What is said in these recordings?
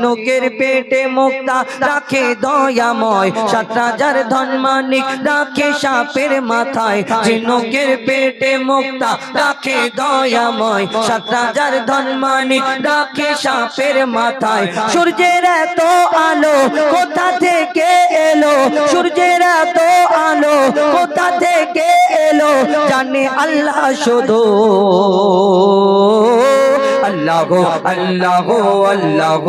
ঝিনুকের পেটে মুক্তা রাখে দয়াময়, 7,000 ধন মানিক রাখে সাপের মাথায়। ঝিনুকের পেটে মুক্তা রাখে দয়াময়, 7,000 ধন মানিক রাখে সাপের মাথায়। সূর্যের এত আলো কোথা থেকে এলো, সূর্যের এত আলো কোথা থেকে এলো, জানে আল্লাহ শুধু। আল্লাহ আল্লাহ আল্লাহ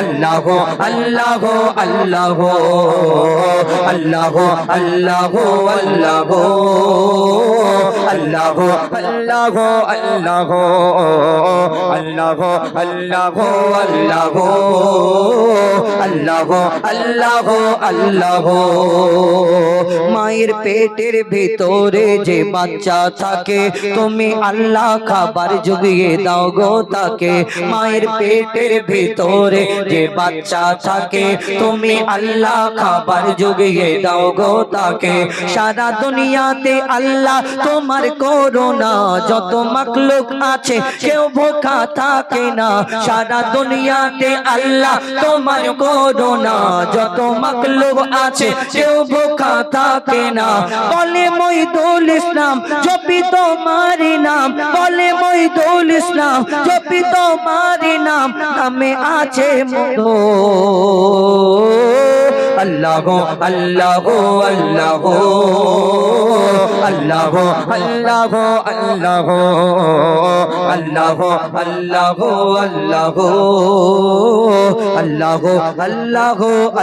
আল্লাহ আল্লাহ আল্লাহ আল্লাহ আল্লাহ আল্লাহ আল্লাহ আল্লাহ আল্লাহ আল্লাহ আল্লাহ আল্লাহ আল্লাহ আল্লাহ। মায়ের পেটের ভিতরে যে বাচ্চা থাকে, তুমি আল্লাহ খাবার জুগিয়ে দাও গো তাকে। মায়ের পেটের ভিতরে যে বাচ্চা থাকে, তুমি আল্লাহ খাবার জুগিয়ে দাও গো তাকে। সারা দুনিয়াতে আল্লাহ তোমার করুণা, যত মাখলুক আছে কেউ ভোখা থাকে না। সারা দুনিয়াতে আল্লাহ তোমার করুণা, যত মাখলুক আছে কেউ ভোখা থাকে না। বলে মইদুল ইসলাম জপি তোমারি নাম, বলে মইদুল ইসলাম জপি তোমারি নাম, নামে আছে মধু। আল্লাহ আল্লাহ আল্লাহ আল্লাহ আল্লাহ আল্লাহ আল্লাহ আল্লাহ আল্লাহ আল্লাহ আল্লাহ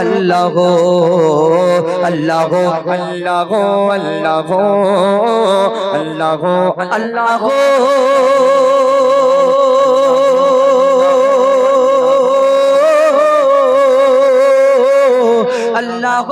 আল্লাহ আল্লাহ আল্লাহ আল্লাহ আল্লাহ আল্লাহ। আল্লাহ